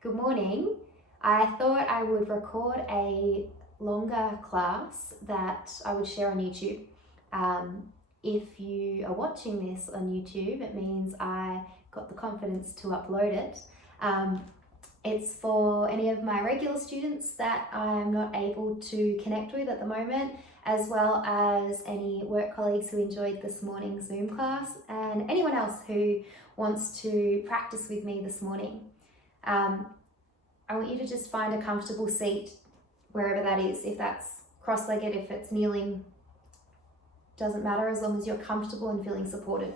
Good morning. I thought I would record a longer class that I would share on YouTube. If you are watching this on YouTube, it means I got the confidence to upload it. It's for any of my regular students that I'm not able to connect with at the moment, as well as any work colleagues who enjoyed this morning's Zoom class, and anyone else who wants to practice with me this morning. I want you to just find a comfortable seat wherever that is. If that's cross-legged, if it's kneeling, doesn't matter as long as you're comfortable and feeling supported.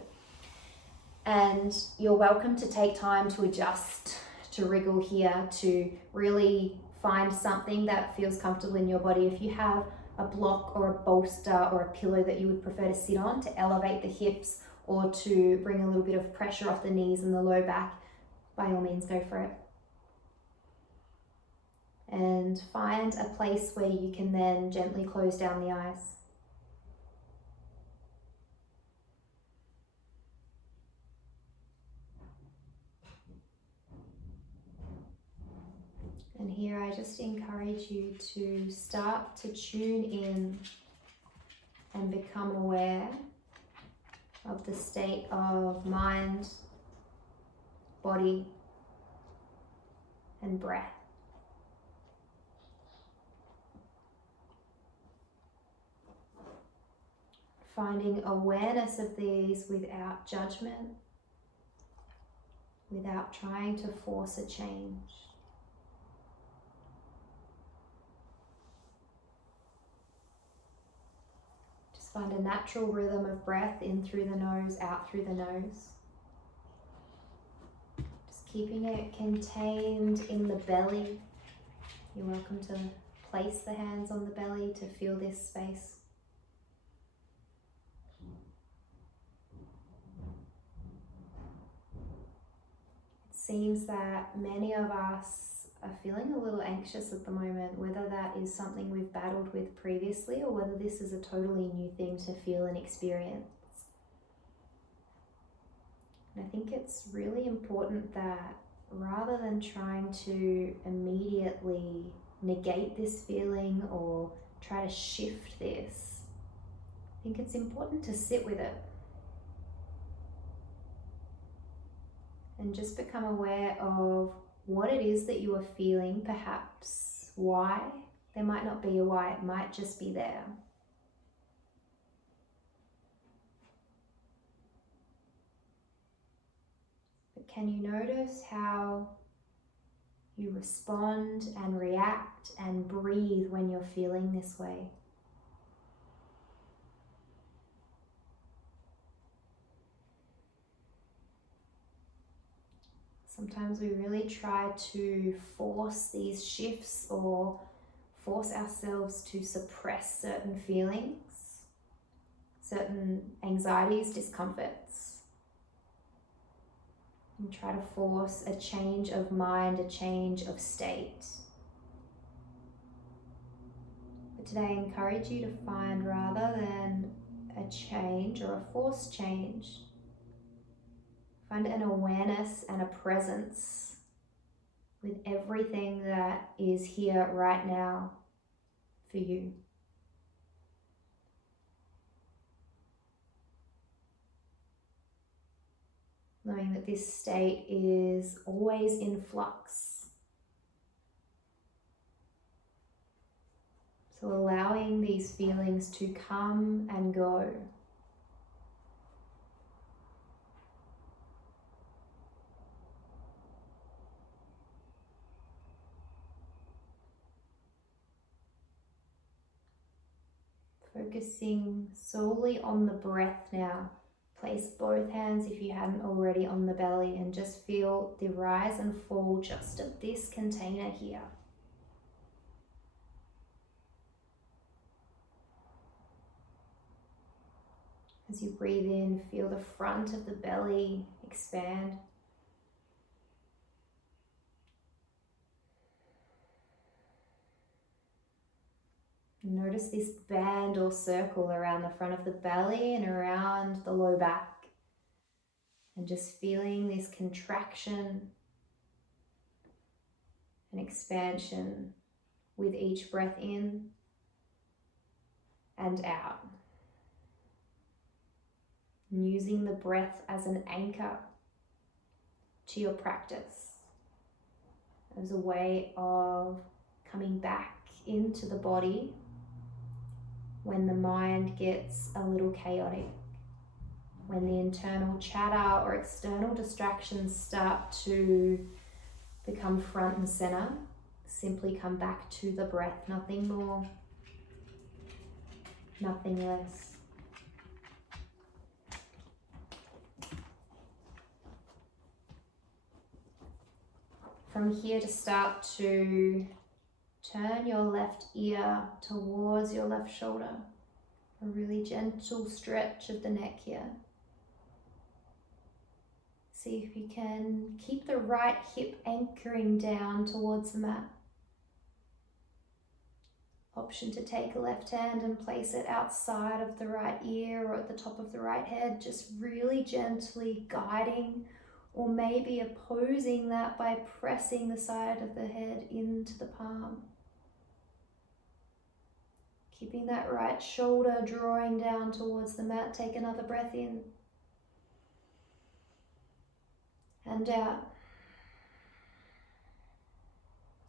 And you're welcome to take time to adjust, to wriggle here, to really find something that feels comfortable in your body. If you have a block or a bolster or a pillow that you would prefer to sit on to elevate the hips or to bring a little bit of pressure off the knees and the low back, by all means go for it. And find a place where you can then gently close down the eyes. And here I just encourage you to start to tune in and become aware of the state of mind, body, and breath. Finding awareness of these without judgment, without trying to force a change. Just find a natural rhythm of breath in through the nose, out through the nose. Just keeping it contained in the belly. You're welcome to place the hands on the belly to feel this space. Seems that many of us are feeling a little anxious at the moment, whether that is something we've battled with previously or whether this is a totally new thing to feel and experience. And I think it's really important that rather than trying to immediately negate this feeling or try to shift this, I think it's important to sit with it. And just become aware of what it is that you are feeling, perhaps why. There might not be a why, it might just be there. But can you notice how you respond and react and breathe when you're feeling this way? Sometimes we really try to force these shifts or force ourselves to suppress certain feelings, certain anxieties, discomforts, and try to force a change of mind, a change of state. But today I encourage you to find, rather than a change or a forced change, find an awareness and a presence with everything that is here right now for you. Knowing that this state is always in flux. So allowing these feelings to come and go. Focusing solely on the breath now. Place both hands, if you hadn't already, on the belly and just feel the rise and fall just of this container here. As you breathe in, feel the front of the belly expand. Notice this band or circle around the front of the belly and around the low back. And just feeling this contraction and expansion with each breath in and out. And using the breath as an anchor to your practice, as a way of coming back into the body when the mind gets a little chaotic, when the internal chatter or external distractions start to become front and center. Simply come back to the breath, nothing more, nothing less. From here, to start to turn your left ear towards your left shoulder. A really gentle stretch of the neck here. See if you can keep the right hip anchoring down towards the mat. Option to take a left hand and place it outside of the right ear or at the top of the right head, just really gently guiding, or maybe opposing that by pressing the side of the head into the palm. Keeping that right shoulder drawing down towards the mat. Take another breath in and out.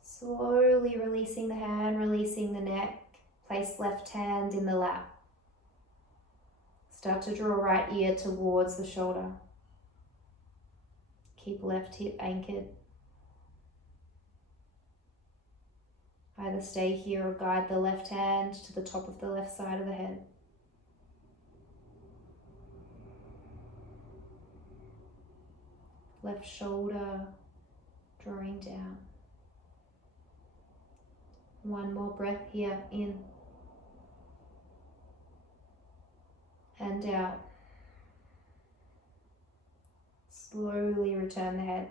Slowly releasing the hand, releasing the neck. Place left hand in the lap. Start to draw right ear towards the shoulder. Keep left hip anchored. Either stay here or guide the left hand to the top of the left side of the head. Left shoulder drawing down. One more breath here, in and out. Slowly return the head.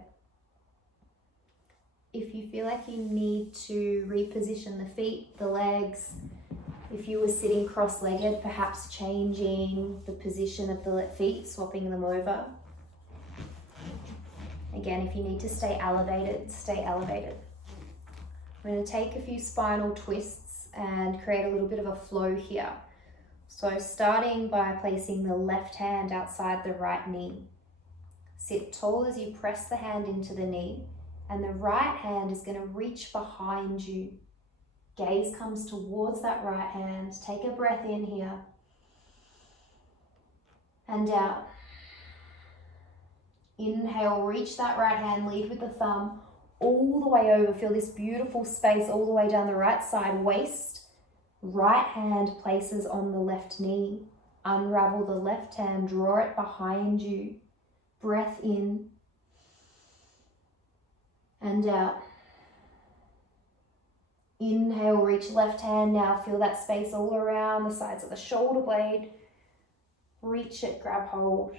If you feel like you need to reposition the feet, the legs, if you were sitting cross-legged, perhaps changing the position of the feet, swapping them over. Again, if you need to stay elevated, stay elevated. We're going to take a few spinal twists and create a little bit of a flow here. So starting by placing the left hand outside the right knee. Sit tall as you press the hand into the knee, and the right hand is going to reach behind you. Gaze comes towards that right hand. Take a breath in here and out. Inhale, reach that right hand, lead with the thumb all the way over. Feel this beautiful space all the way down the right side, waist. Right hand places on the left knee. Unravel the left hand, draw it behind you. Breath in and out. Inhale, reach left hand now. Feel that space all around the sides of the shoulder blade. Reach it, grab hold.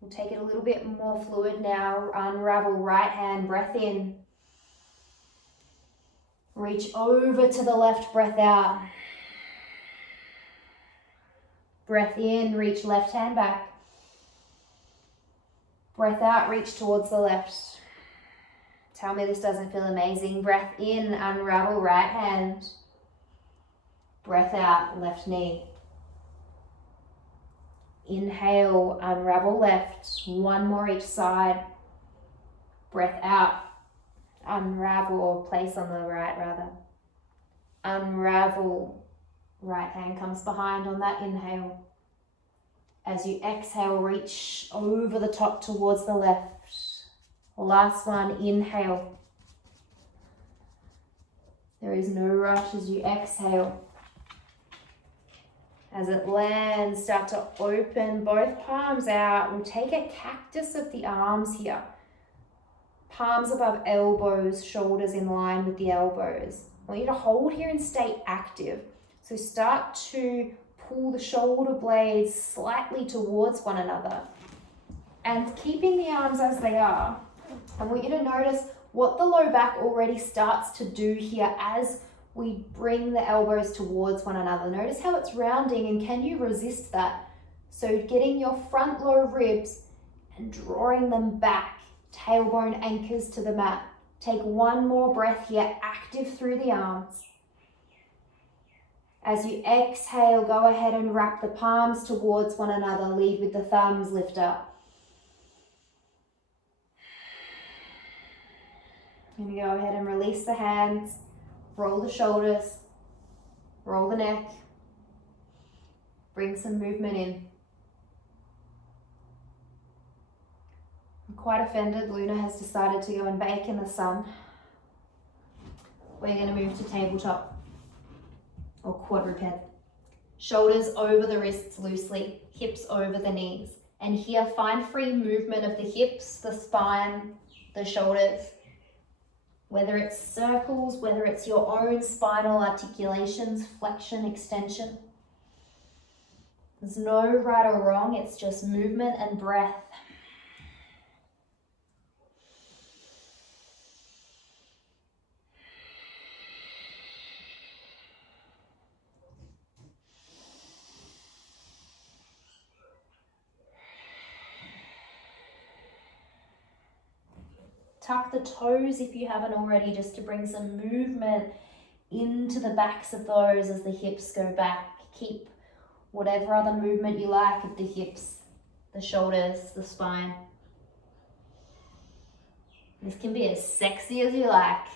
We'll take it a little bit more fluid now. Unravel right hand, breath in. Reach over to the left, breath out. Breath in, reach left hand back. Breath out, reach towards the left. Tell me this doesn't feel amazing. Breath in, unravel right hand. Breath out, left knee. Inhale, unravel left. One more each side. Breath out. Unravel, or place on the right rather. Unravel. Right hand comes behind on that inhale. As you exhale, reach over the top towards the left. Last one, inhale. There is no rush as you exhale. As it lands, start to open both palms out. We'll take a cactus of the arms here. Palms above elbows, shoulders in line with the elbows. I want you to hold here and stay active. So start to pull the shoulder blades slightly towards one another. And keeping the arms as they are, I want you to notice what the low back already starts to do here as we bring the elbows towards one another. Notice how it's rounding, and can you resist that? So getting your front low ribs and drawing them back. Tailbone anchors to the mat. Take one more breath here, active through the arms. As you exhale, go ahead and wrap the palms towards one another. Lead with the thumbs, lift up. And go ahead and release the hands, roll the shoulders, roll the neck, bring some movement in. I'm quite offended, Luna has decided to go and bake in the sun. We're going to move to tabletop or quadruped. Shoulders over the wrists loosely, hips over the knees. And here, find free movement of the hips, the spine, the shoulders. Whether it's circles, whether it's your own spinal articulations, flexion, extension. There's no right or wrong, it's just movement and breath. Tuck the toes if you haven't already, just to bring some movement into the backs of those as the hips go back. Keep whatever other movement you like of the hips, the shoulders, the spine. This can be as sexy as you like.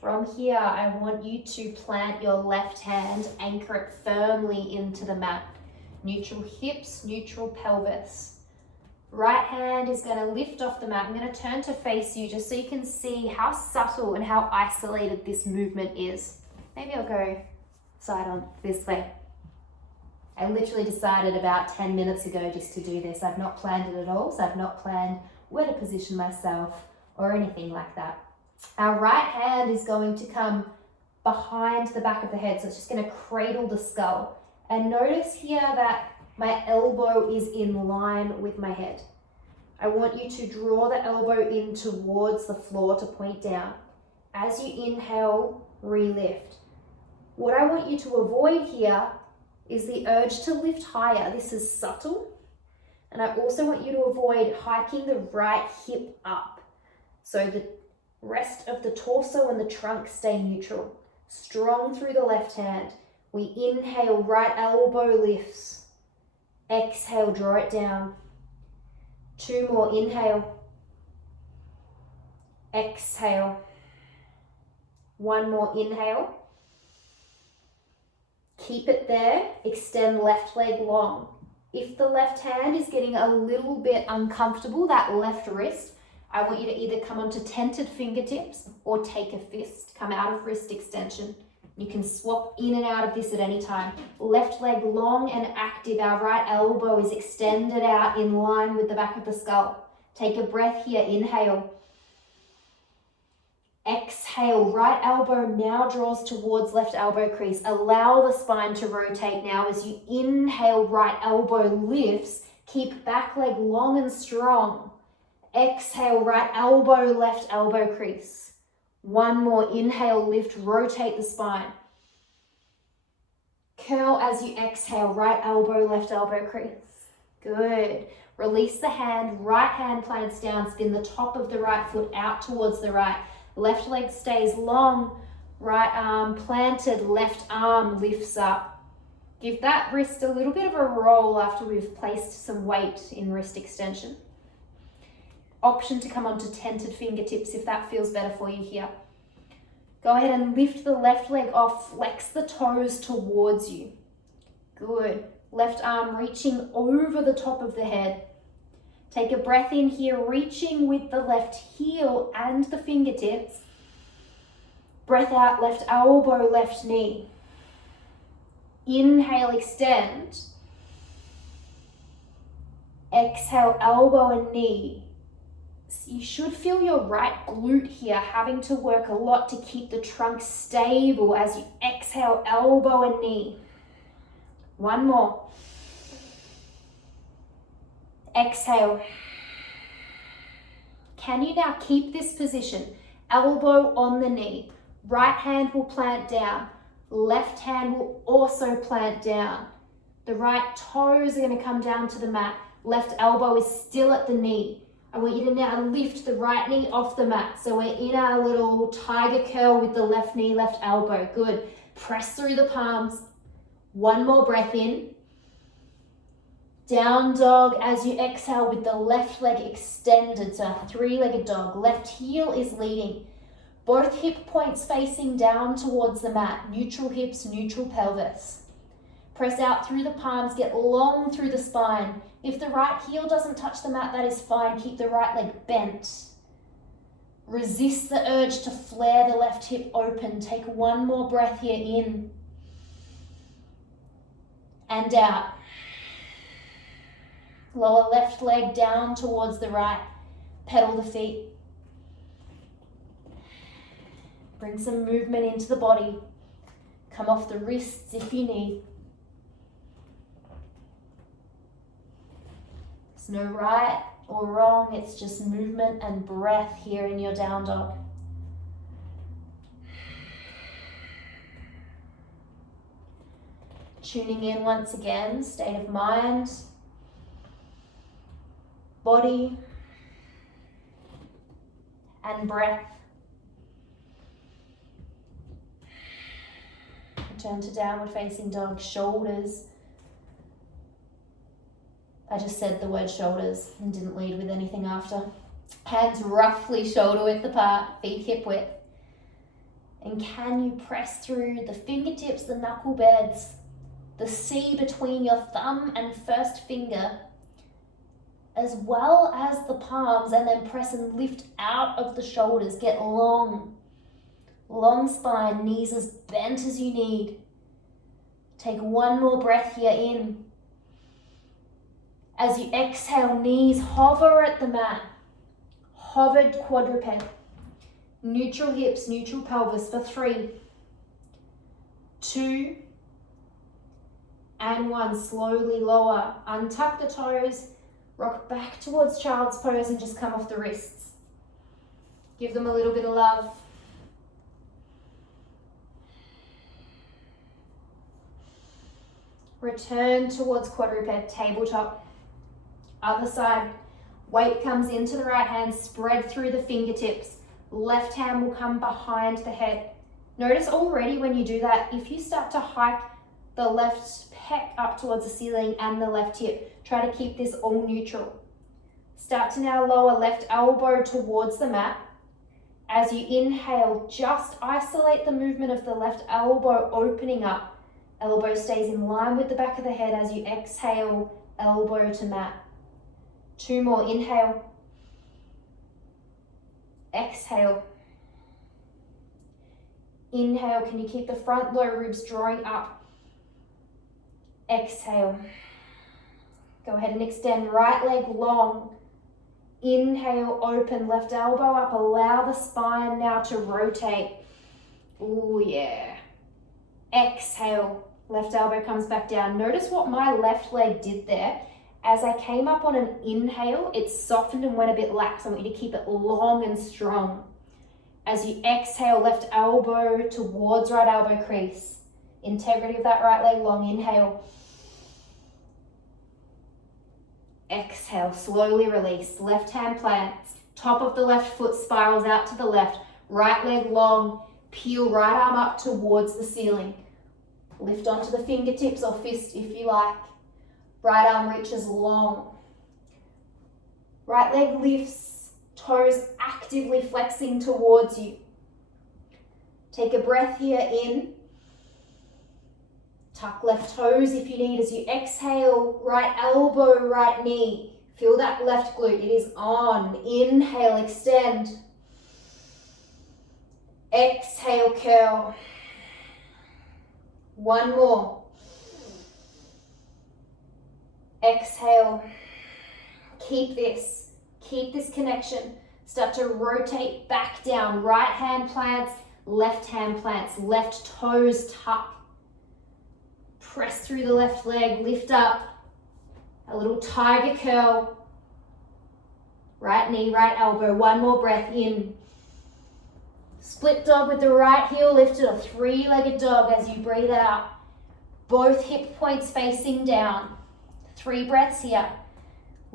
From here, I want you to plant your left hand, anchor it firmly into the mat. Neutral hips, neutral pelvis. Right hand is going to lift off the mat. I'm going to turn to face you just so you can see how subtle and how isolated this movement is. Maybe I'll go side on this way. I literally decided about 10 minutes ago just to do this. I've not planned it at all, so I've not planned where to position myself or anything like that. Our right hand is going to come behind the back of the head, so it's just going to cradle the skull. And notice here that my elbow is in line with my head. I want you to draw the elbow in towards the floor to point down. As you inhale, re-lift. What I want you to avoid here is the urge to lift higher. This is subtle. And I also want you to avoid hiking the right hip up. So the rest of the torso and the trunk stay neutral. Strong through the left hand. We inhale, right elbow lifts. Exhale, draw it down. 2 more, inhale. Exhale. 1 more, inhale. Keep it there, extend left leg long. If the left hand is getting a little bit uncomfortable, that left wrist, I want you to either come onto tented fingertips or take a fist. Come out of wrist extension. You can swap in and out of this at any time. Left leg long and active. Our right elbow is extended out in line with the back of the skull. Take a breath here. Inhale. Exhale. Right elbow now draws towards left elbow crease. Allow the spine to rotate now as you inhale. Right elbow lifts. Keep back leg long and strong. Exhale, right elbow, left elbow crease. 1 more, inhale, lift, rotate the spine. Curl as you exhale, right elbow, left elbow crease. Good. Release the hand, right hand plants down, spin the top of the right foot out towards the right. Left leg stays long, right arm planted, left arm lifts up. Give that wrist a little bit of a roll after we've placed some weight in wrist extension. Option to come onto tented fingertips if that feels better for you here. Go ahead and lift the left leg off, flex the toes towards you. Good. Left arm reaching over the top of the head. Take a breath in here, reaching with the left heel and the fingertips. Breath out, left elbow, left knee. Inhale, extend. Exhale, elbow and knee. You should feel your right glute here having to work a lot to keep the trunk stable as you exhale, elbow and knee. 1 more. Exhale. Can you now keep this position? Elbow on the knee. Right hand will plant down. Left hand will also plant down. The right toes are going to come down to the mat. Left elbow is still at the knee. I want you to now lift the right knee off the mat. So we're in our little tiger curl with the left knee, left elbow. Good. Press through the palms. One more breath in. Down dog as you exhale with the left leg extended. So a three-legged dog. Left heel is leading. Both hip points facing down towards the mat. Neutral hips, neutral pelvis. Press out through the palms, get long through the spine. If the right heel doesn't touch the mat, that is fine. Keep the right leg bent. Resist the urge to flare the left hip open. Take one more breath here in and out. Lower left leg down towards the right. Pedal the feet. Bring some movement into the body. Come off the wrists if you need. There's no right or wrong, it's just movement and breath here in your down dog. Tuning in once again, state of mind, body, and breath. Return to downward facing dog, shoulders. I just said the word shoulders and didn't lead with anything after. Hands roughly shoulder width apart, feet hip width. And can you press through the fingertips, the knuckle beds, the C between your thumb and first finger, as well as the palms, and then press and lift out of the shoulders. Get long. Long spine, knees as bent as you need. Take one more breath here in. As you exhale, knees hover at the mat. Hovered quadruped. Neutral hips, neutral pelvis for 3, 2, and 1. Slowly lower. Untuck the toes. Rock back towards child's pose and just come off the wrists. Give them a little bit of love. Return towards quadruped, tabletop. Other side, weight comes into the right hand, spread through the fingertips. Left hand will come behind the head. Notice already when you do that, if you start to hike the left pec up towards the ceiling and the left hip, try to keep this all neutral. Start to now lower left elbow towards the mat. As you inhale, just isolate the movement of the left elbow opening up. Elbow stays in line with the back of the head as you exhale, elbow to mat. 2 more, inhale. Exhale. Inhale, can you keep the front low ribs drawing up? Exhale. Go ahead and extend right leg long. Inhale, open left elbow up. Allow the spine now to rotate. Oh yeah. Exhale, left elbow comes back down. Notice what my left leg did there. As I came up on an inhale, it softened and went a bit lax. I want you to keep it long and strong. As you exhale, left elbow towards right elbow crease. Integrity of that right leg long. Inhale. Exhale, slowly release. Left hand plants. Top of the left foot spirals out to the left. Right leg long. Peel right arm up towards the ceiling. Lift onto the fingertips or fist if you like. Right arm reaches long. Right leg lifts, toes actively flexing towards you. Take a breath here in. Tuck left toes if you need as you exhale. Right elbow, right knee. Feel that left glute, it is on. Inhale, extend. Exhale, curl. 1 more. Exhale. Keep this connection. Start to rotate back down. Right hand plants, left hand plants. Left toes tuck. Press through the left leg, lift up. A little tiger curl. Right knee, right elbow. 1 more breath in. Split dog with the right heel lifted, or three-legged dog as you breathe out. Both hip points facing down. 3 breaths here.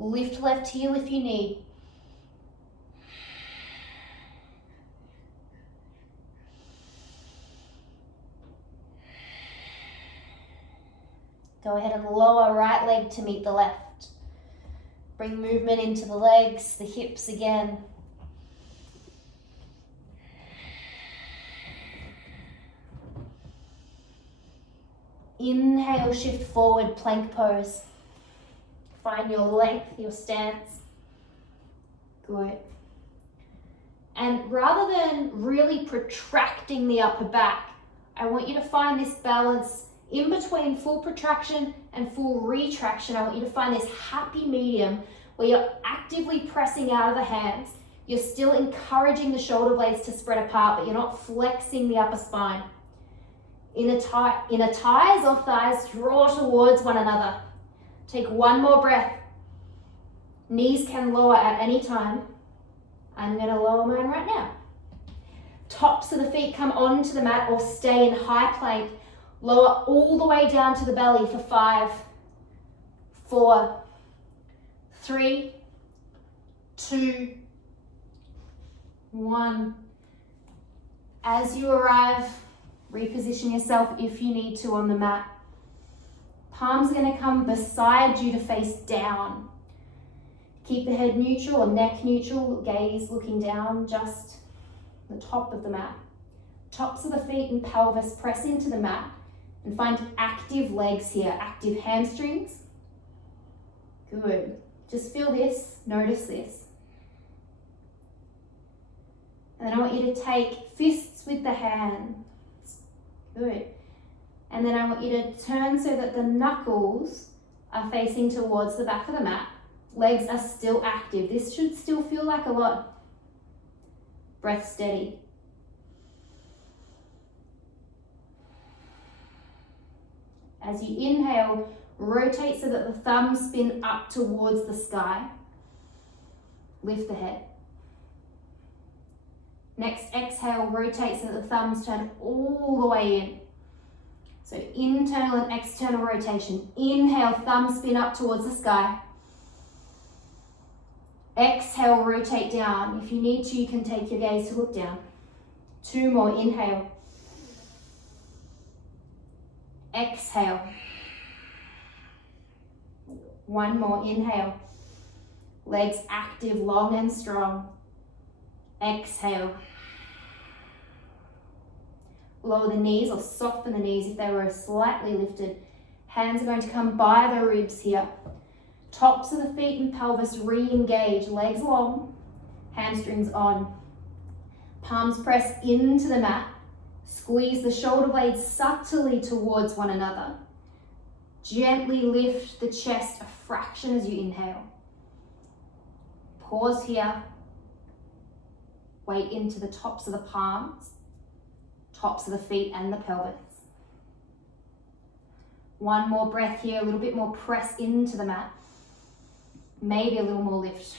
Lift left heel if you need. Go ahead and lower right leg to meet the left. Bring movement into the legs, the hips again. Inhale, shift forward, plank pose. Find your length, your stance. Good. And rather than really protracting the upper back, I want you to find this balance in between full protraction and full retraction. I want you to find this happy medium where you're actively pressing out of the hands. You're still encouraging the shoulder blades to spread apart, but you're not flexing the upper spine. Inner thighs or thighs draw towards one another. Take one more breath. Knees can lower at any time. I'm going to lower mine right now. Tops of the feet come onto the mat or stay in high plank. Lower all the way down to the belly for 5, 4, 3, 2, 1. As you arrive, reposition yourself if you need to on the mat. Palms are going to come beside you to face down. Keep the head neutral or neck neutral, gaze looking down, just the top of the mat. Tops of the feet and pelvis press into the mat and find active legs here, active hamstrings. Good. Just feel this, notice this. And then I want you to take fists with the hands. Good. And then I want you to turn so that the knuckles are facing towards the back of the mat. Legs are still active. This should still feel like a lot. Breath steady. As you inhale, rotate so that the thumbs spin up towards the sky. Lift the head. Next exhale, rotate so that the thumbs turn all the way in. So internal and external rotation. Inhale, thumbs spin up towards the sky. Exhale, rotate down. If you need to, you can take your gaze to look down. 2 more, inhale. Exhale. 1 more, inhale. Legs active, long and strong. Exhale. Lower the knees or soften the knees if they were slightly lifted. Hands are going to come by the ribs here. Tops of the feet and pelvis re-engage. Legs long, hamstrings on. Palms press into the mat. Squeeze the shoulder blades subtly towards one another. Gently lift the chest a fraction as you inhale. Pause here. Weight into the tops of the palms, tops of the feet and the pelvis. 1 more breath here, a little bit more press into the mat. Maybe a little more lift.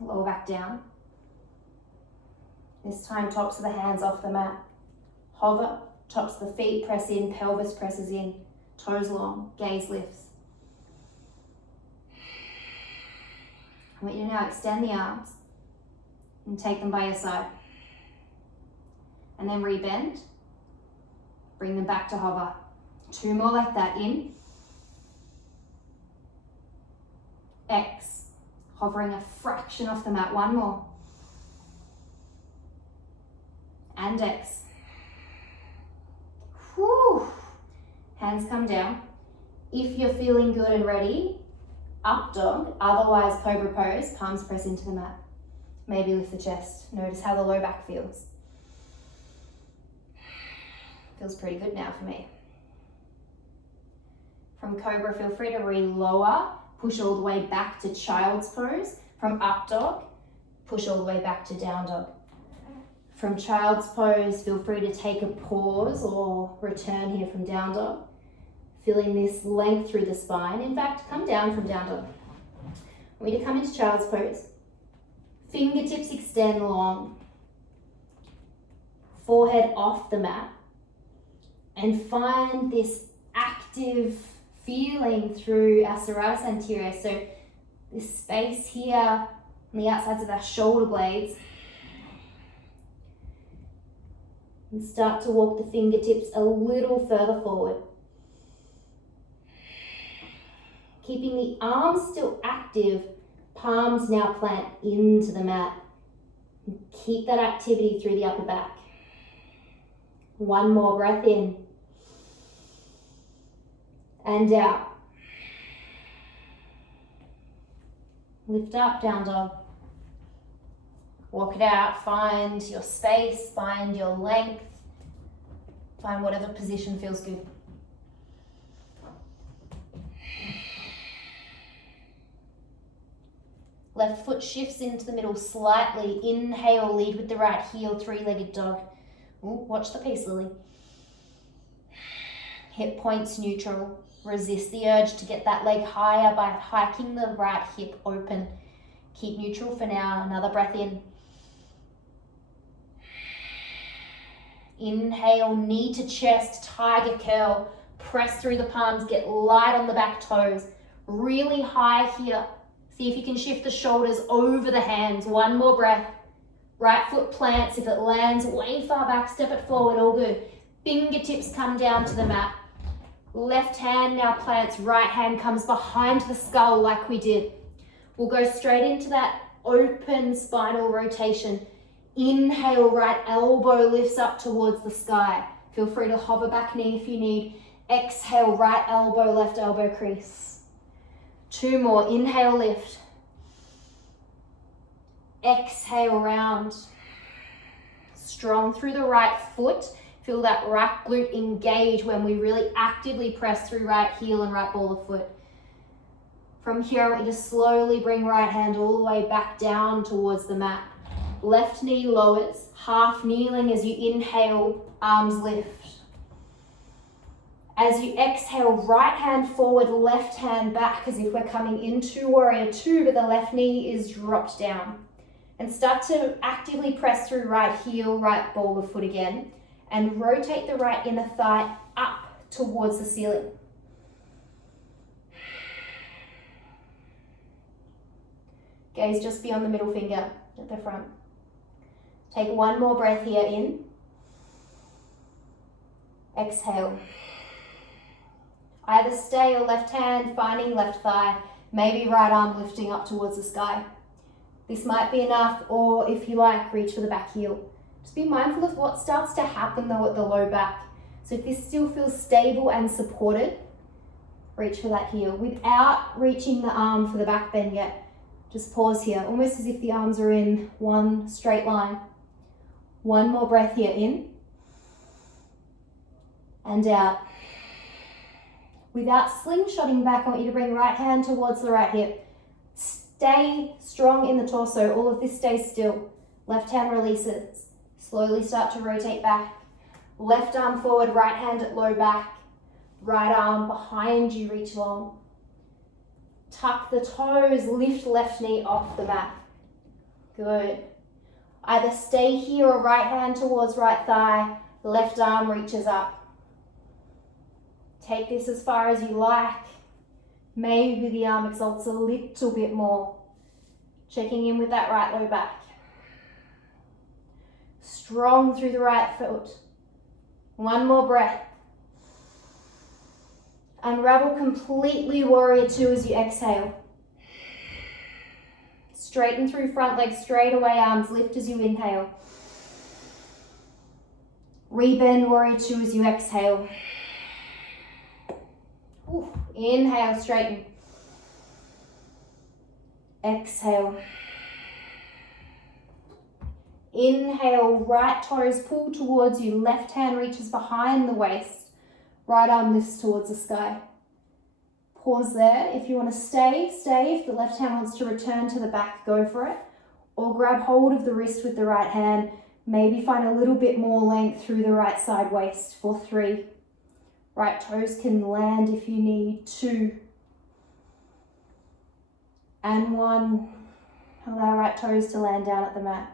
Lower back down. This time, tops of the hands off the mat. Hover, tops of the feet press in, pelvis presses in, toes long, gaze lifts. I want you to now extend the arms and take them by your side. And then rebend. Bring them back to hover. 2 more like that, in. X. Hovering a fraction off the mat, 1 more. And X. Whew. Hands come down. If you're feeling good and ready, up dog, otherwise cobra pose, palms press into the mat. Maybe lift the chest. Notice how the low back feels. Feels pretty good now for me. From cobra, feel free to re-lower, push all the way back to child's pose. From up dog, push all the way back to down dog. From child's pose, feel free to take a pause or return here from down dog. Feeling this length through the spine. In fact, come down from down dog. I want you to come into child's pose. Fingertips extend long. Forehead off the mat. And find this active feeling through our serratus anterior. So this space here on the outsides of our shoulder blades. And start to walk the fingertips a little further forward. Keeping the arms still active, palms now plant into the mat. And keep that activity through the upper back. One more breath in. And out. Lift up, down dog. Walk it out, find your space, find your length, find whatever position feels good. Left foot shifts into the middle slightly. Inhale, lead with the right heel, three-legged dog. Ooh, watch the pace, Lily. Hip points neutral. Resist the urge to get that leg higher by hiking the right hip open. Keep neutral for now. Another breath in. Inhale, knee to chest, tiger curl. Press through the palms, get light on the back toes. Really high here. See if you can shift the shoulders over the hands. One more breath. Right foot plants. If it lands way far back, step it forward, all good. Fingertips come down to the mat. Left hand now plants, right hand comes behind the skull like we did. We'll go straight into that open spinal rotation. Inhale, right elbow lifts up towards the sky. Feel free to hover back knee if you need. Exhale, right elbow, left elbow crease. Two more, inhale, lift. Exhale, round. Strong through the right foot. Feel that right glute engage when we really actively press through right heel and right ball of foot. From here, I want you to slowly bring right hand all the way back down towards the mat. Left knee lowers, half kneeling as you inhale, arms lift. As you exhale, right hand forward, left hand back, as if we're coming into warrior two, but the left knee is dropped down. And start to actively press through right heel, right ball of foot again. And rotate the right inner thigh up towards the ceiling. Gaze just beyond the middle finger at the front. Take one more breath here in. Exhale. Either stay or left hand finding left thigh, maybe right arm lifting up towards the sky. This might be enough, or if you like, reach for the back heel. Just be mindful of what starts to happen though at the low back. So if this still feels stable and supported, reach for that heel without reaching the arm for the back bend yet. Just pause here, almost as if the arms are in one straight line. One more breath here in and out. Without slingshotting back, I want you to bring right hand towards the right hip. Stay strong in the torso. All of this stays still. Left hand releases. Slowly start to rotate back. Left arm forward, right hand at low back. Right arm behind you, reach long. Tuck the toes, lift left knee off the mat. Good. Either stay here or right hand towards right thigh, left arm reaches up. Take this as far as you like. Maybe the arm exalts a little bit more. Checking in with that right low back. Strong through the right foot. One more breath. Unravel completely, warrior two, as you exhale. Straighten through front leg, straight away, arms lift as you inhale. Rebend, warrior two, as you exhale. Ooh, inhale, straighten. Exhale. Inhale, right toes pull towards you, left hand reaches behind the waist, right arm lifts towards the sky. Pause there. If you want to stay. If the left hand wants to return to the back, go for it. Or grab hold of the wrist with the right hand. Maybe find a little bit more length through the right side waist for 3. Right toes can land if you need. 2. And 1. Allow right toes to land down at the mat.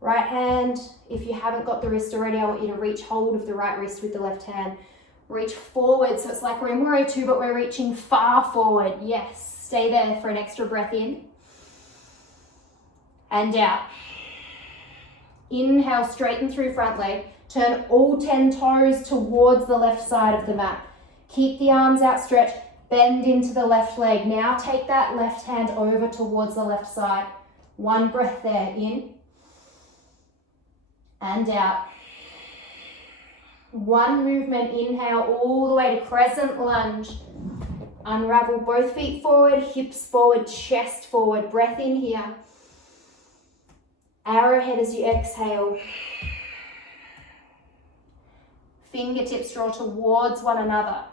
Right hand, if you haven't got the wrist already, I want you to reach hold of the right wrist with the left hand. Reach forward, so it's like we're in warrior 2, but we're reaching far forward. Yes, stay there for an extra breath in. And out. Inhale, straighten through front leg. Turn all 10 toes towards the left side of the mat. Keep the arms outstretched. Bend into the left leg. Now take that left hand over towards the left side. 1 breath there, in and out. 1 movement, inhale all the way to crescent lunge. Unravel both feet forward, hips forward, chest forward. Breath in here. Arrowhead as you exhale. Fingertips draw towards one another.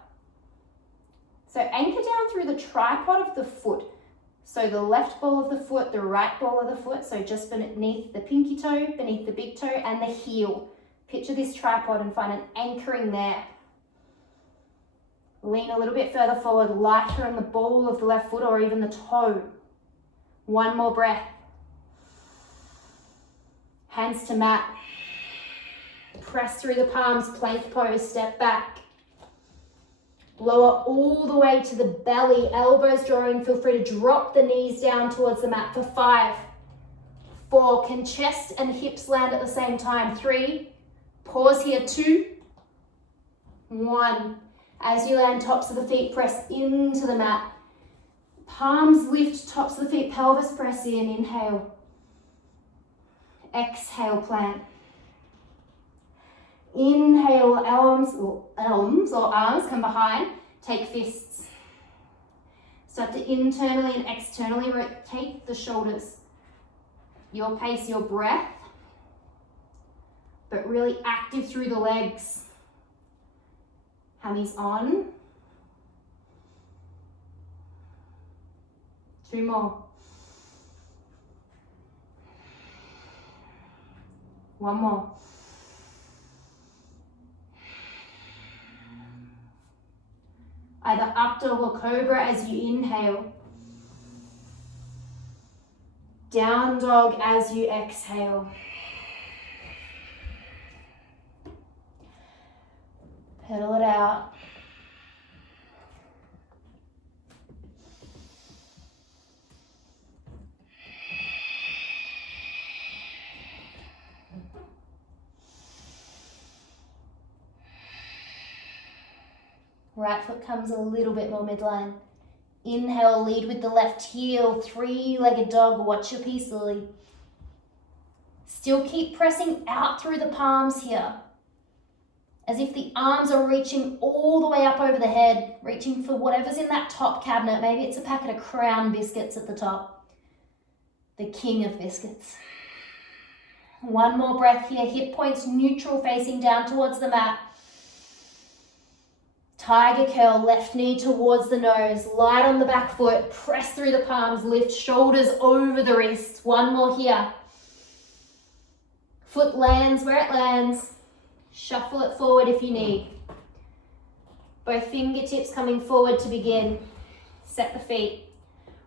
So anchor down through the tripod of the foot. So the left ball of the foot, the right ball of the foot. So just beneath the pinky toe, beneath the big toe, and the heel. Picture this tripod and find an anchoring there. Lean a little bit further forward, lighter on the ball of the left foot or even the toe. 1 more breath. Hands to mat. Press through the palms, plank pose, step back. Lower all the way to the belly, elbows drawing. Feel free to drop the knees down towards the mat for 5, 4. Can chest and hips land at the same time? 3. Pause here. 2, 1. As you land, tops of the feet press into the mat. Palms lift, tops of the feet, pelvis press in. Inhale. Exhale, plant. Inhale, arms or arms come behind. Take fists. Start to internally and externally rotate the shoulders. Your pace, your breath, but really active through the legs. Hammies on. 2 more. 1 more. Either up dog or cobra as you inhale. Down dog as you exhale. Pedal it out. Right foot comes a little bit more midline. Inhale, lead with the left heel, 3-legged dog. Watch your piece, Lily. Still keep pressing out through the palms here. As if the arms are reaching all the way up over the head, reaching for whatever's in that top cabinet. Maybe it's a packet of Crown biscuits at the top. The king of biscuits. 1 more breath here. Hip points neutral, facing down towards the mat. Tiger curl, left knee towards the nose, light on the back foot, press through the palms, lift shoulders over the wrists. 1 more here. Foot lands where it lands. Shuffle it forward if you need. Both fingertips coming forward to begin. Set the feet.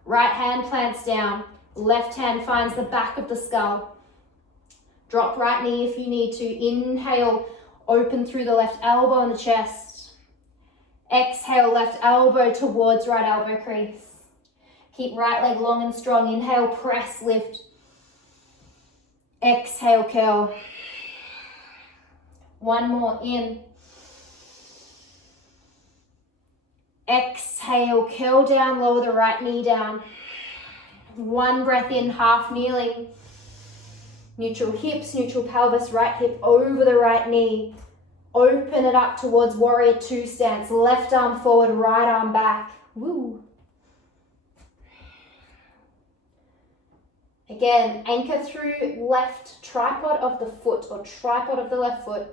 Right hand plants down. Left hand finds the back of the skull. Drop right knee if you need to. Inhale, open through the left elbow and the chest. Exhale, left elbow towards right elbow crease. Keep right leg long and strong. Inhale, press, lift. Exhale, curl. 1 more, in. Exhale, curl down, lower the right knee down. 1 breath in, half kneeling. Neutral hips, neutral pelvis, right hip over the right knee. Open it up towards warrior 2 stance. Left arm forward, right arm back. Woo. Again, anchor through left tripod of the foot or tripod of the left foot.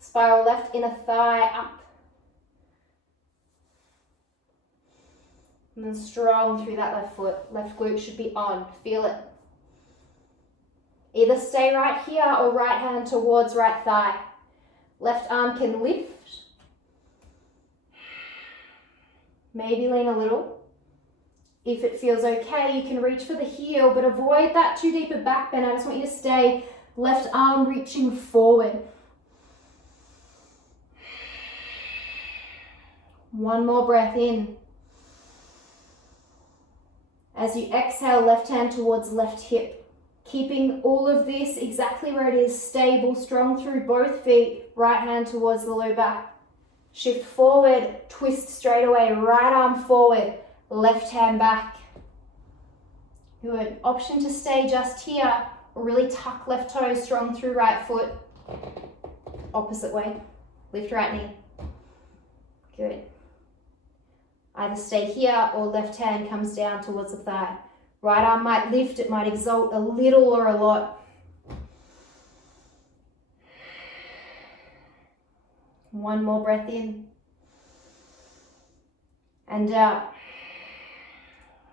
Spiral left inner thigh up. And then strong through that left foot. Left glute should be on. Feel it. Either stay right here or right hand towards right thigh. Left arm can lift. Maybe lean a little. If it feels okay, you can reach for the heel, but avoid that too deep a back bend. I just want you to stay left arm reaching forward. One more breath in. As you exhale, left hand towards left hip. Keeping all of this exactly where it is, stable, strong through both feet. Right hand towards the low back. Shift forward, twist straight away, right arm forward, left hand back. Good. Option to stay just here, or really tuck left toe, strong through right foot. Opposite way, lift right knee. Good. Either stay here or left hand comes down towards the thigh. Right arm might lift, it might exalt a little or a lot. One more breath in and out.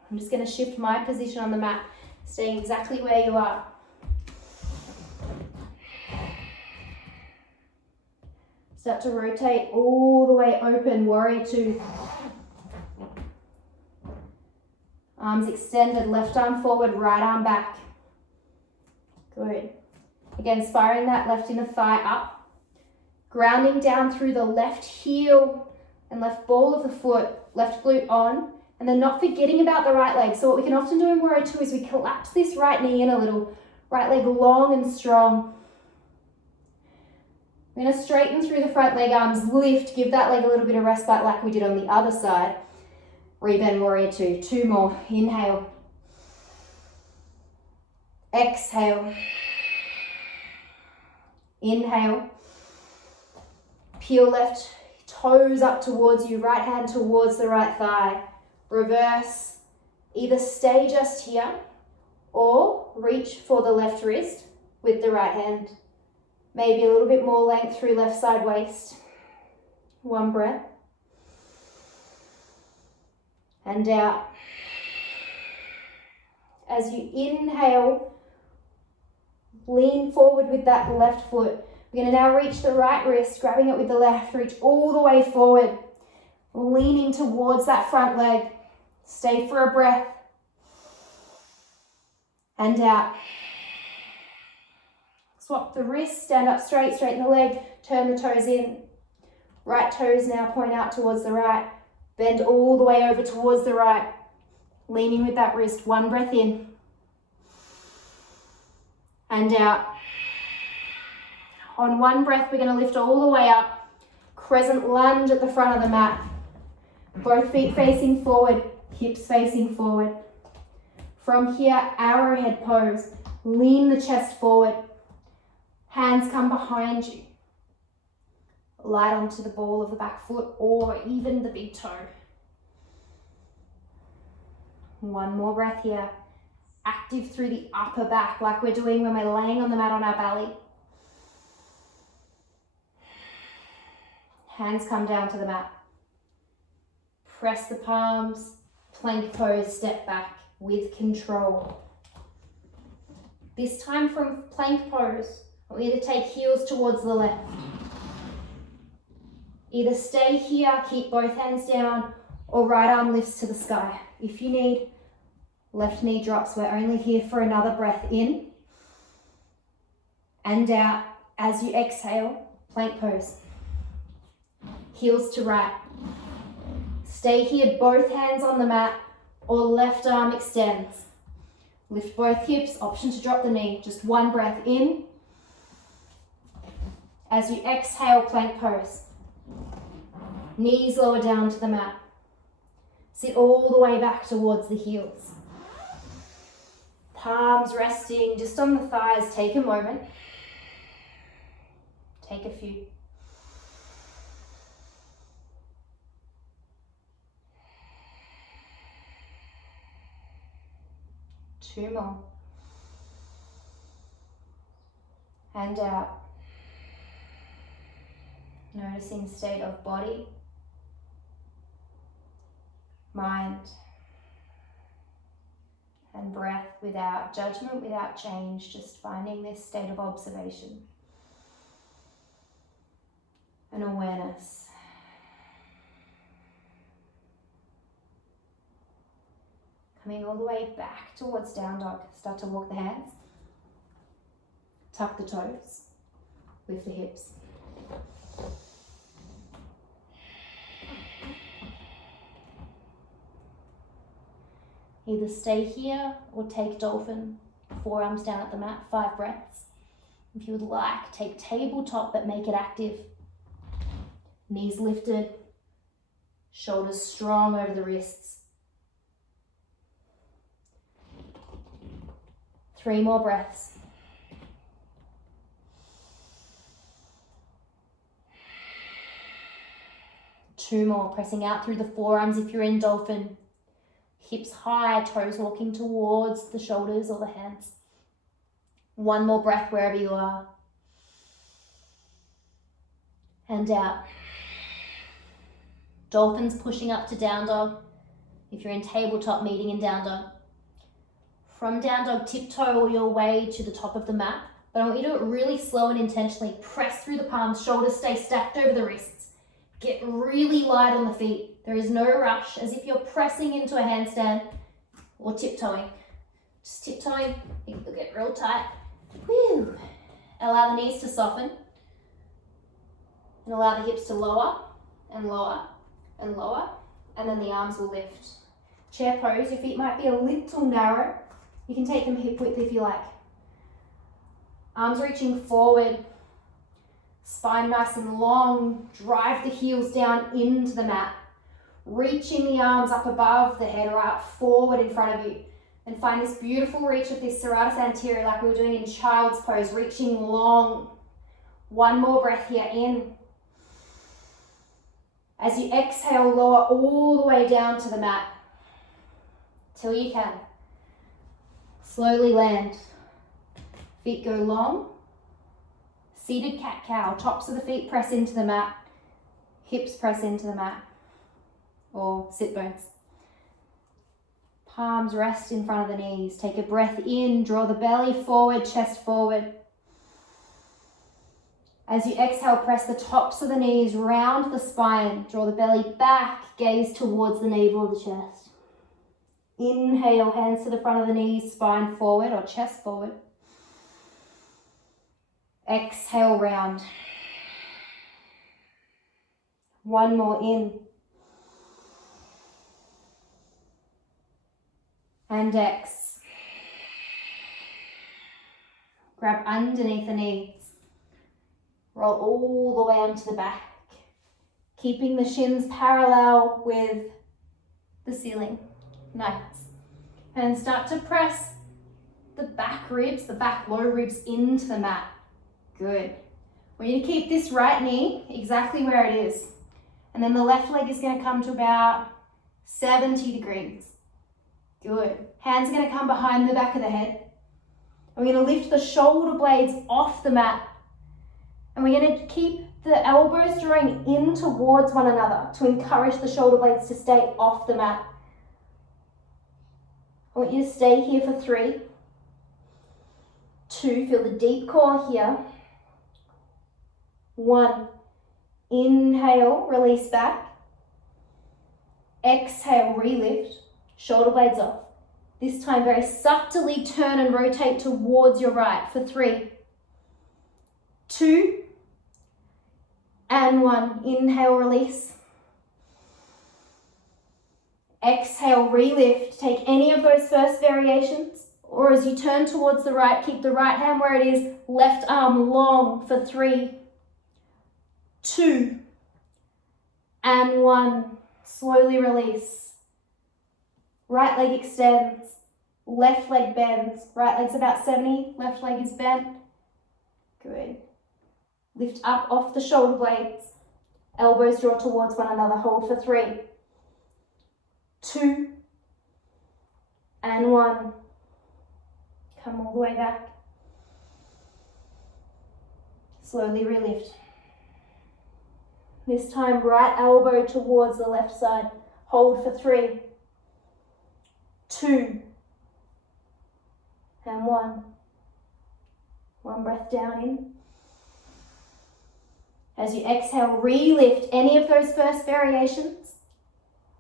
I'm just going to shift my position on the mat, staying exactly where you are. Start to rotate all the way open, warrior two. Arms extended, left arm forward, right arm back. Good. Again, spiraling that left inner thigh up. Grounding down through the left heel and left ball of the foot, left glute on, and then not forgetting about the right leg. So what we can often do in warrior two is we collapse this right knee in a little, right leg long and strong. We're going to straighten through the front leg, arms lift, give that leg a little bit of respite like we did on the other side. Rebend warrior two, two more, inhale. Exhale. Inhale. Peel left toes up towards you, right hand towards the right thigh. Reverse. Either stay just here or reach for the left wrist with the right hand. Maybe a little bit more length through left side waist. One breath. And out. As you inhale, lean forward with that left foot. We're going to now reach the right wrist, grabbing it with the left, reach all the way forward, leaning towards that front leg. Stay for a breath. And out. Swap the wrist, stand up straight, straighten the leg, turn the toes in. Right toes now point out towards the right. Bend all the way over towards the right. Leaning with that wrist, one breath in. And out. On one breath, we're going to lift all the way up. Crescent lunge at the front of the mat. Both feet facing forward, hips facing forward. From here, arrowhead pose. Lean the chest forward. Hands come behind you. Light onto the ball of the back foot or even the big toe. One more breath here. Active through the upper back like we're doing when we're laying on the mat on our belly. Hands come down to the mat. Press the palms, plank pose, step back with control. This time from plank pose, I want you to take heels towards the left. Either stay here, keep both hands down, or right arm lifts to the sky. If you need, left knee drops. We're only here for another breath in and out. As you exhale, plank pose. Heels to right. Stay here, both hands on the mat, or left arm extends. Lift both hips, option to drop the knee. Just one breath in. As you exhale, plank pose. Knees lower down to the mat. Sit all the way back towards the heels. Palms resting just on the thighs. Take a moment. Take a few. Two more. And out. Noticing state of body, mind, and breath without judgment, without change, just finding this state of observation and awareness. Coming all the way back towards down dog. Start to walk the hands. Tuck the toes. Lift the hips. Either stay here or take dolphin. Forearms down at the mat, 5 breaths. If you would like, take tabletop but make it active. Knees lifted. Shoulders strong over the wrists. 3 more breaths. Two more, pressing out through the forearms if you're in dolphin. Hips high, toes walking towards the shoulders or the hands. 1 more breath wherever you are. And out. Dolphins pushing up to down dog. If you're in tabletop, meeting in down dog. From down dog, tiptoe your way to the top of the mat. But I want you to do it really slow and intentionally. Press through the palms, shoulders stay stacked over the wrists. Get really light on the feet. There is no rush, as if you're pressing into a handstand or tiptoeing. Just tiptoeing, you'll get real tight. Whew. Allow the knees to soften. And allow the hips to lower and lower and lower. And then the arms will lift. Chair pose, your feet might be a little narrow. You can take them hip width if you like. Arms reaching forward. Spine nice and long. Drive the heels down into the mat. Reaching the arms up above the head or out forward in front of you. And find this beautiful reach of this serratus anterior like we were doing in child's pose. Reaching long. 1 more breath here in. As you exhale, lower all the way down to the mat. Till you can. Slowly land. Feet go long. Seated cat-cow. Tops of the feet press into the mat. Hips press into the mat. Or sit bones. Palms rest in front of the knees. Take a breath in. Draw the belly forward, chest forward. As you exhale, press the tops of the knees round the spine. Draw the belly back. Gaze towards the navel of the chest. Inhale, hands to the front of the knees, spine forward or chest forward. Exhale, round. 1 more in. And X. Grab underneath the knees. Roll all the way onto the back. Keeping the shins parallel with the ceiling. Nice. And start to press the back ribs, the back low ribs into the mat. Good. We need to keep this right knee exactly where it is. And then the left leg is going to come to about 70 degrees. Good. Hands are going to come behind the back of the head. And we're going to lift the shoulder blades off the mat. And we're going to keep the elbows drawing in towards one another to encourage the shoulder blades to stay off the mat. I want you to stay here for 3, 2, feel the deep core here. 1, inhale, release back. Exhale, relift, shoulder blades off. This time very subtly turn and rotate towards your right for 3, 2, and 1. Inhale, release. Exhale, relift. Take any of those first variations, or as you turn towards the right, keep the right hand where it is, left arm long for 3, 2, and 1. Slowly release. Right leg extends, left leg bends. Right leg's about 70, left leg is bent. Good. Lift up off the shoulder blades. Elbows draw towards one another. Hold for 3, 2, and 1. Come all the way back. Slowly relift. This time, right elbow towards the left side. Hold for 3, 2, and 1. 1 breath down in. As you exhale, relift any of those first variations.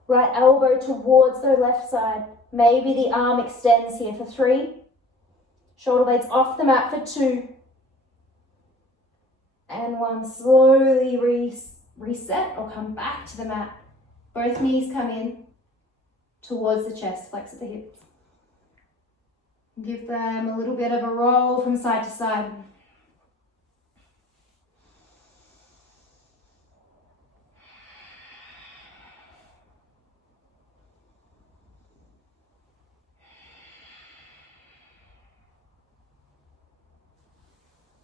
Right elbow towards the left side. Maybe the arm extends here for 3. Shoulder blades off the mat for 2. And 1. Slowly reset or come back to the mat. Both knees come in towards the chest, flex at the hips. Give them a little bit of a roll from side to side.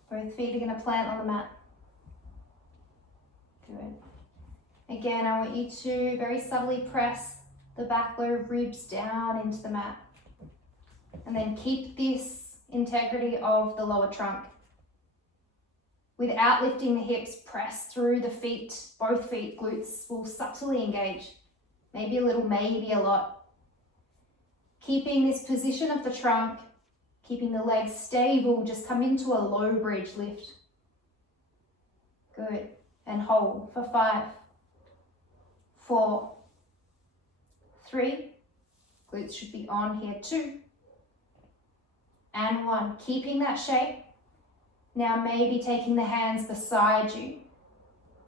Both feet are going to plant on the mat. Good. Again, I want you to very subtly press the back lobe ribs down into the mat. And then keep this integrity of the lower trunk. Without lifting the hips, press through the feet. Both feet, glutes will subtly engage. Maybe a little, maybe a lot. Keeping this position of the trunk, keeping the legs stable, just come into a low bridge lift. Good. And hold for 5, 4, 3. Glutes should be on here. 2. And 1. Keeping that shape. Now maybe taking the hands beside you.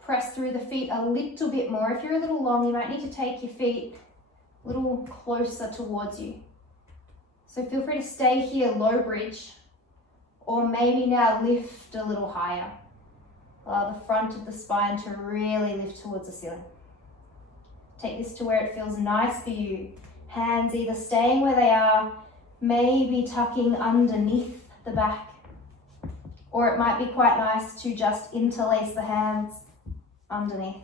Press through the feet a little bit more. If you're a little long, you might need to take your feet a little closer towards you. So feel free to stay here, low bridge, or maybe now lift a little higher. Allow the front of the spine to really lift towards the ceiling. Take this to where it feels nice for you. Hands either staying where they are, maybe tucking underneath the back, or it might be quite nice to just interlace the hands underneath.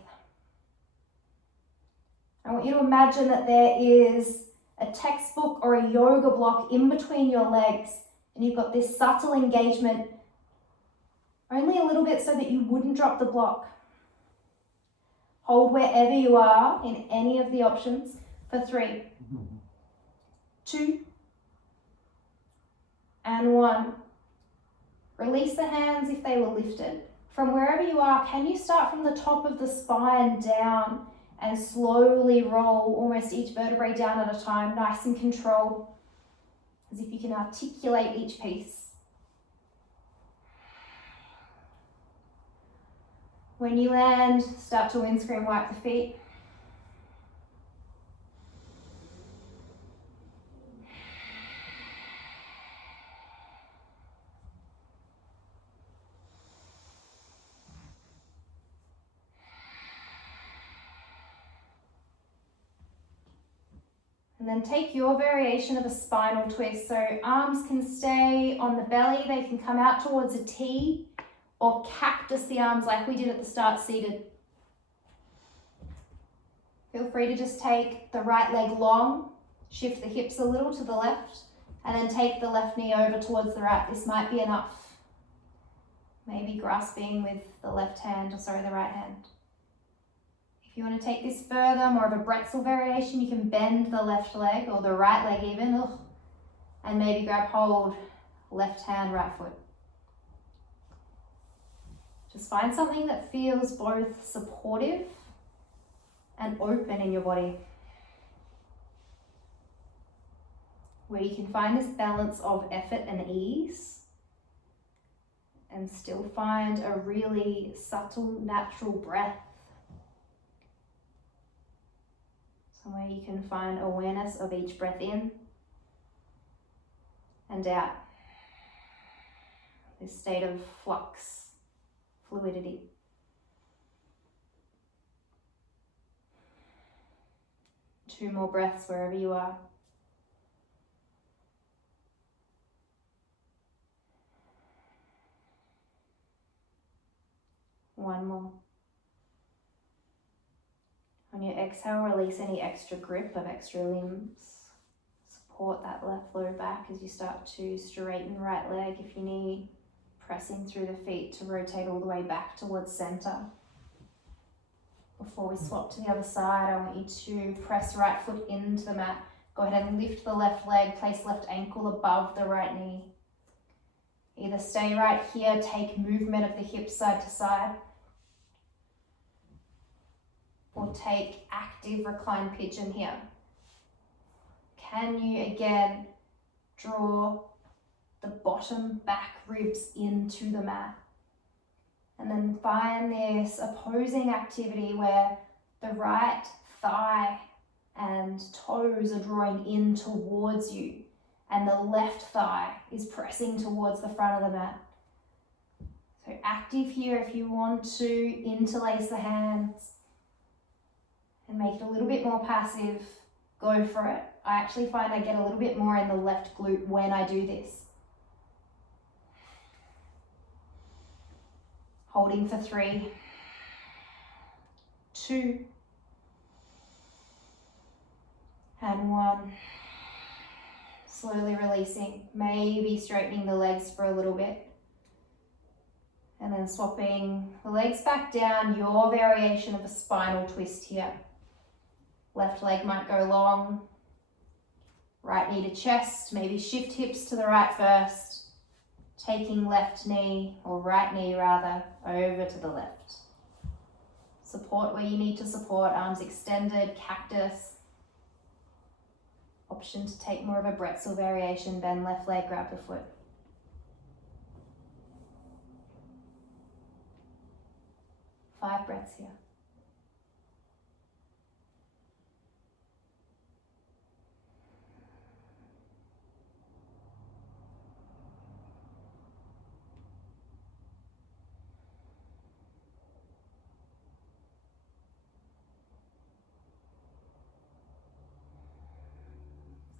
I want you to imagine that there is a textbook or a yoga block in between your legs, and you've got this subtle engagement, only a little bit so that you wouldn't drop the block. Hold wherever you are in any of the options for 3, 2, and 1. Release the hands if they were lifted. From wherever you are, can you start from the top of the spine down and slowly roll almost each vertebrae down at a time, nice and controlled, as if you can articulate each piece. When you land, start to windscreen wipe the feet. And then take your variation of a spinal twist. So arms can stay on the belly, they can come out towards a T, or cactus the arms like we did at the start, seated. Feel free to just take the right leg long, shift the hips a little to the left, and then take the left knee over towards the right. This might be enough. Maybe grasping with the left hand, the right hand. If you want to take this further, more of a bretzel variation, you can bend the left leg or the right leg even, and maybe grab hold, left hand, right foot. Just find something that feels both supportive and open in your body, where you can find this balance of effort and ease and still find a really subtle, natural breath. Somewhere you can find awareness of each breath in and out. This state of flux, fluidity. Two more breaths wherever you are. One more. On your exhale, release any extra grip of extra limbs. Support that left low back as you start to straighten right leg if you need. Pressing through the feet to rotate all the way back towards center. Before we swap to the other side, I want you to press right foot into the mat. Go ahead and lift the left leg, place left ankle above the right knee. Either stay right here, take movement of the hips side to side, or take active reclined pigeon here. Can you again draw the bottom back ribs into the mat? And then find this opposing activity where the right thigh and toes are drawing in towards you and the left thigh is pressing towards the front of the mat. So active here. If you want to interlace the hands and make it a little bit more passive, go for it. I actually find I get a little bit more in the left glute when I do this. Holding for 3, 2, and 1. Slowly releasing, maybe straightening the legs for a little bit. And then swapping the legs back down, your variation of a spinal twist here. Left leg might go long, right knee to chest, maybe shift hips to the right first. Taking left knee, or right knee rather, over to the left. Support where you need to support, arms extended, cactus. Option to take more of a bretzel variation, bend left leg, grab the foot. Five breaths here.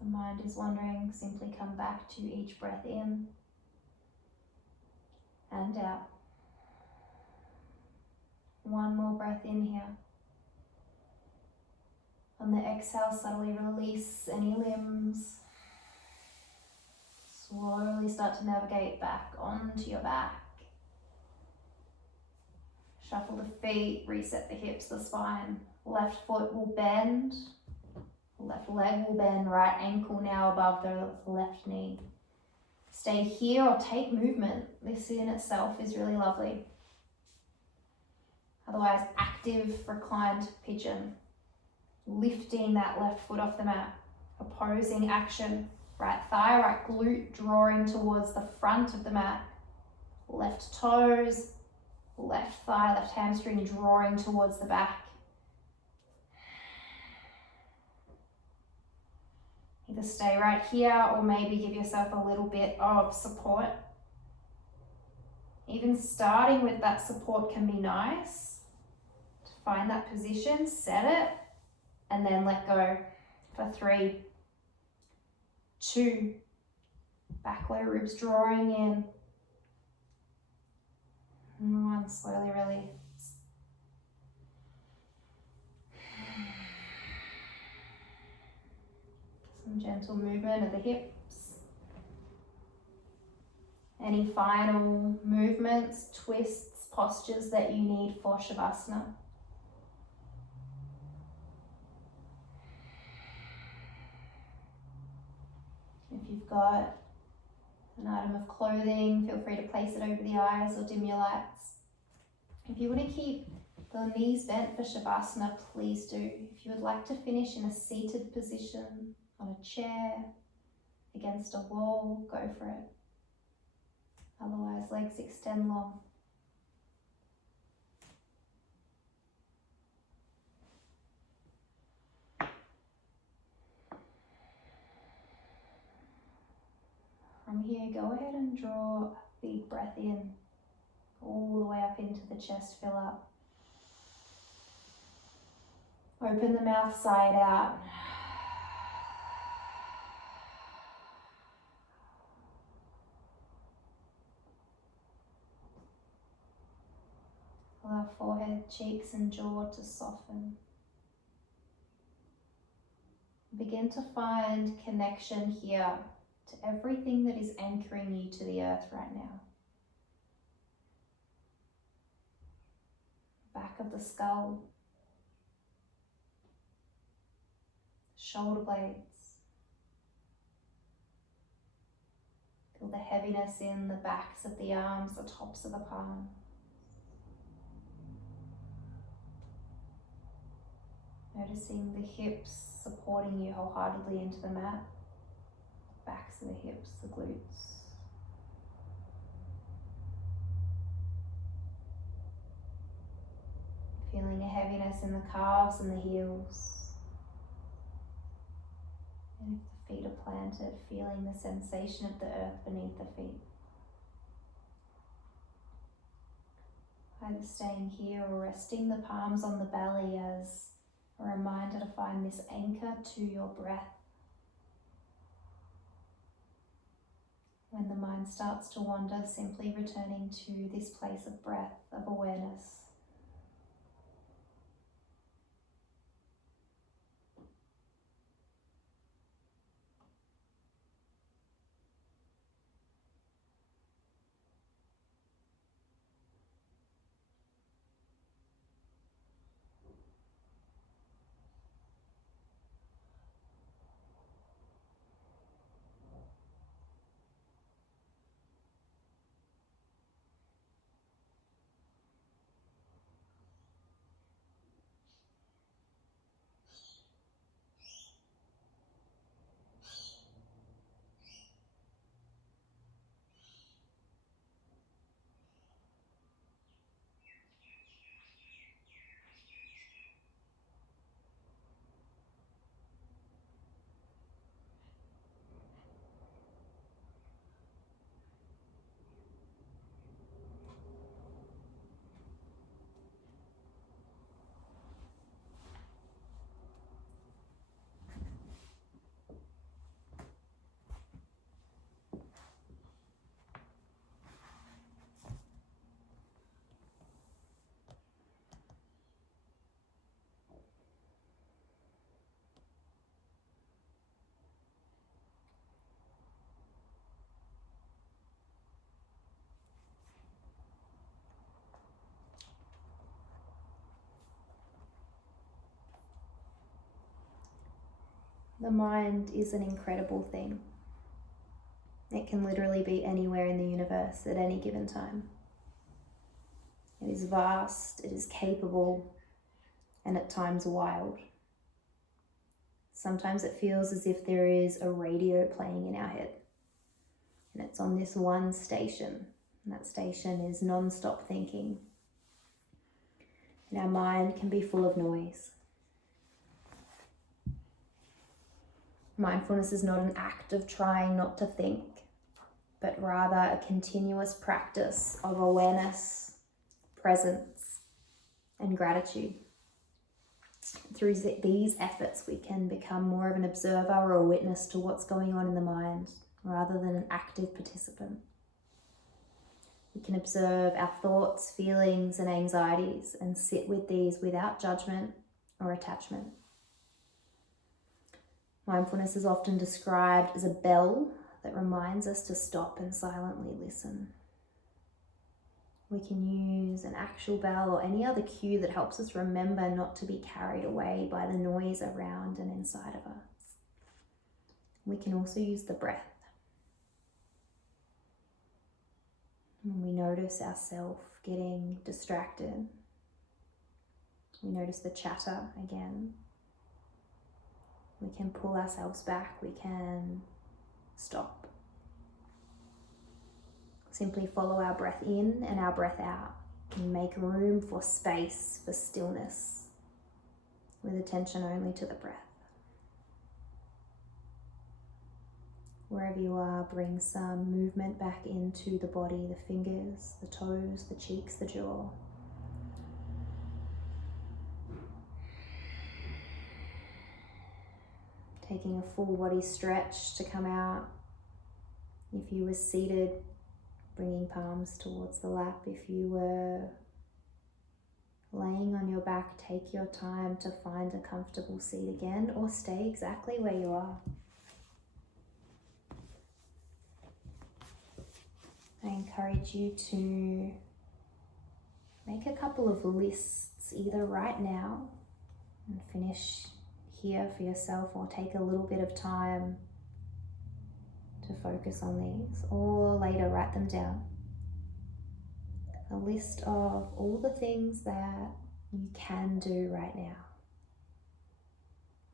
The mind is wandering, simply come back to each breath in and out. One more breath in here. On the exhale, subtly release any limbs. Slowly start to navigate back onto your back. Shuffle the feet, reset the hips, the spine. Left foot will bend. Left leg will bend, right ankle now above the left knee. Stay here or take movement. This in itself is really lovely. Otherwise, active reclined pigeon. Lifting that left foot off the mat. Opposing action. Right thigh, right glute drawing towards the front of the mat. Left toes, left thigh, left hamstring drawing towards the back. Either stay right here or maybe give yourself a little bit of support. Even starting with that support can be nice. To find that position, set it, and then let go for 3, 2, back low ribs drawing in. And 1, slowly release. Some gentle movement of the hips. Any final movements, twists, postures that you need for Shavasana. If you've got an item of clothing, feel free to place it over the eyes or dim your lights. If you want to keep the knees bent for Shavasana, please do. If you would like to finish in a seated position, on a chair, against a wall, go for it. Otherwise, legs extend long. From here, go ahead and draw a big breath in, all the way up into the chest, fill up. Open the mouth side out. Allow forehead, cheeks and jaw to soften. Begin to find connection here to everything that is anchoring you to the earth right now. Back of the skull, shoulder blades. Feel the heaviness in the backs of the arms, the tops of the palms. Noticing the hips supporting you wholeheartedly into the mat. Backs of the hips, the glutes. Feeling a heaviness in the calves and the heels. And if the feet are planted, feeling the sensation of the earth beneath the feet. Either staying here or resting the palms on the belly as a reminder to find this anchor to your breath. When the mind starts to wander, simply returning to this place of breath, of awareness. The mind is an incredible thing. It can literally be anywhere in the universe at any given time. It is vast, it is capable, and at times wild. Sometimes it feels as if there is a radio playing in our head, and it's on this one station, and that station is non-stop thinking. And our mind can be full of noise. Mindfulness is not an act of trying not to think, but rather a continuous practice of awareness, presence, and gratitude. Through these efforts, we can become more of an observer or a witness to what's going on in the mind, rather than an active participant. We can observe our thoughts, feelings, and anxieties and sit with these without judgment or attachment. Mindfulness is often described as a bell that reminds us to stop and silently listen. We can use an actual bell or any other cue that helps us remember not to be carried away by the noise around and inside of us. We can also use the breath. When we notice ourselves getting distracted, we notice the chatter again. We can pull ourselves back, we can stop. Simply follow our breath in and our breath out and make room for space, for stillness, with attention only to the breath. Wherever you are, bring some movement back into the body, the fingers, the toes, the cheeks, the jaw. Taking a full body stretch to come out. If you were seated, bringing palms towards the lap. If you were laying on your back, take your time to find a comfortable seat again, or stay exactly where you are. I encourage you to make a couple of lists, either right now and finish here for yourself, or take a little bit of time to focus on these, or later write them down. A list of all the things that you can do right now.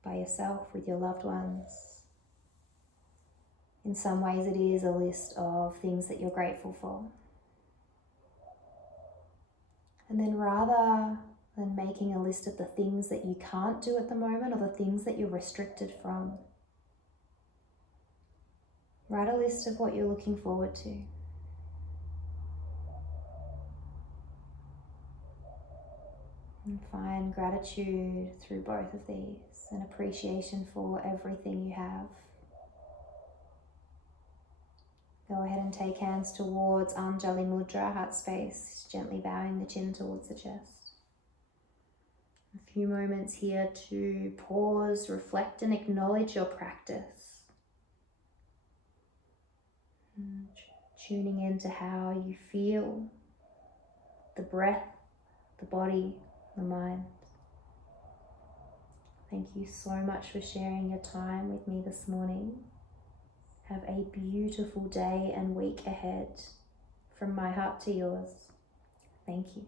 by yourself, with your loved ones. In some ways it is a list of things that you're grateful for. And then rather than making a list of the things that you can't do at the moment or the things that you're restricted from, write a list of what you're looking forward to. And find gratitude through both of these and appreciation for everything you have. Go ahead and take hands towards Anjali Mudra, heart space, gently bowing the chin towards the chest. A few moments here to pause, reflect and acknowledge your practice. Tuning into how you feel, the breath, the body, the mind. Thank you so much for sharing your time with me this morning. Have a beautiful day and week ahead. From my heart to yours. Thank you.